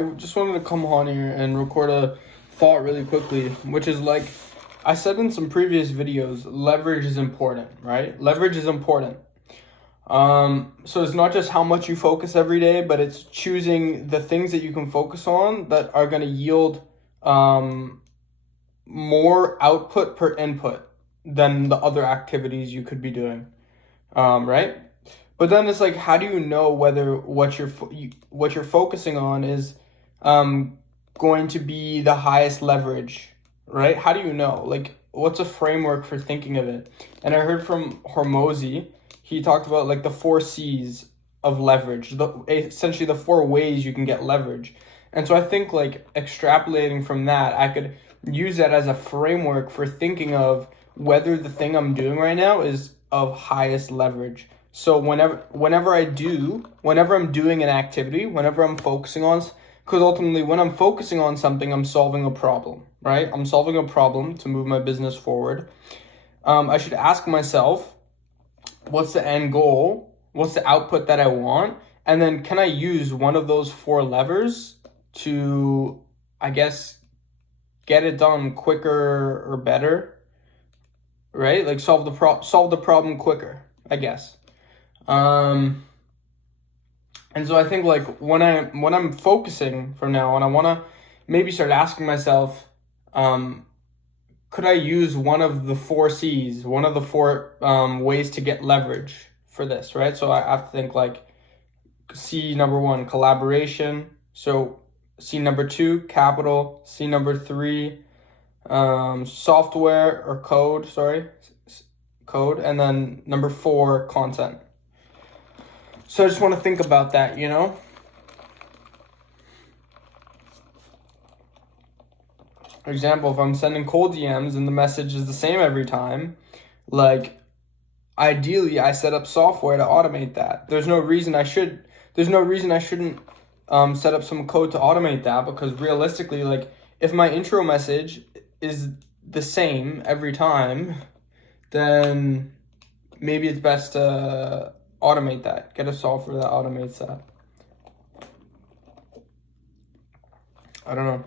I just wanted to come on here and record a thought really quickly, which is like I said in some previous videos, leverage is important, right? Leverage is important. So it's not just how much you focus every day, but it's choosing the things that you can focus on that are going to yield more output per input than the other activities you could be doing, right? But then it's like, how do you know whether what you're focusing on is going to be the highest leverage, right? How do you know? Like, what's a framework for thinking of it? And I heard from Hormozy, he talked about like the 4 C's of leverage, essentially the 4 ways you can get leverage. And so I think like extrapolating from that, I could use that as a framework for thinking of whether the thing I'm doing right now is of highest leverage. So whenever I'm doing an activity, whenever I'm focusing on, because ultimately when I'm focusing on something, I'm solving a problem, right? I'm solving a problem to move my business forward. I should ask myself, what's the end goal? What's the output that I want? And then can I use one of those 4 levers to, I guess, get it done quicker or better, right? Like solve the problem quicker, I guess. And so I think like when I'm focusing from now on, I want to maybe start asking myself, could I use one of the 4 C's, one of the 4 ways to get leverage for this, right? So I have to think like C number 1, collaboration. So C number 2, capital. C number 3, software or code, code. And then number 4, content. So I just want to think about that, you know? For example, if I'm sending cold DMs and the message is the same every time, like ideally I set up software to automate that. There's no reason I shouldn't set up some code to automate that, because realistically, like if my intro message is the same every time, then maybe it's best to automate that. Get a software that automates that. I don't know.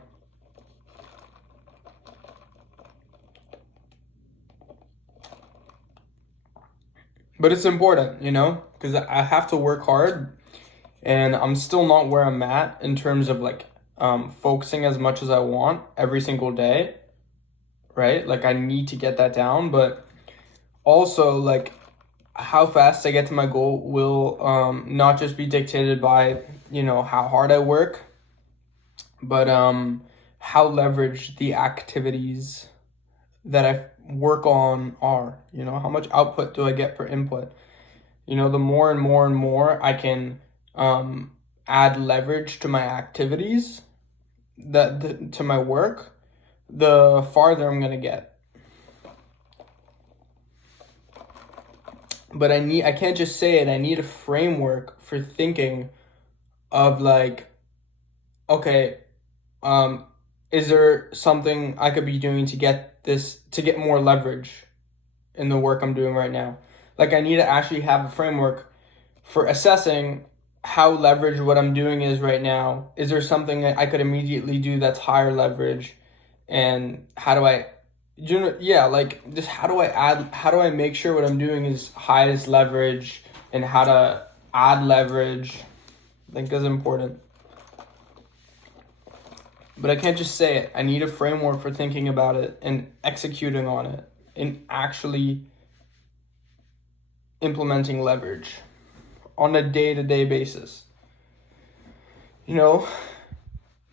But it's important, you know, because I have to work hard and I'm still not where I'm at in terms of like focusing as much as I want every single day, right? Like I need to get that down, but also like how fast I get to my goal will not just be dictated by, you know, how hard I work, but how leveraged the activities that I work on are, you know, how much output do I get per input? You know, the more and more and more I can add leverage to my activities, to my work, the farther I'm gonna get. But I can't just say it. I need a framework for thinking of like, okay, is there something I could be doing to get more leverage in the work I'm doing right now? Like I need to actually have a framework for assessing how leveraged what I'm doing is right now. Is there something that I could immediately do that's higher leverage? And how do I, like just how do I make sure what I'm doing is highest leverage, and how to add leverage, I think is important. But I can't just say it. I need a framework for thinking about it and executing on it and actually implementing leverage on a day-to-day basis. You know,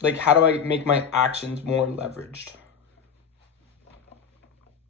like how do I make my actions more leveraged?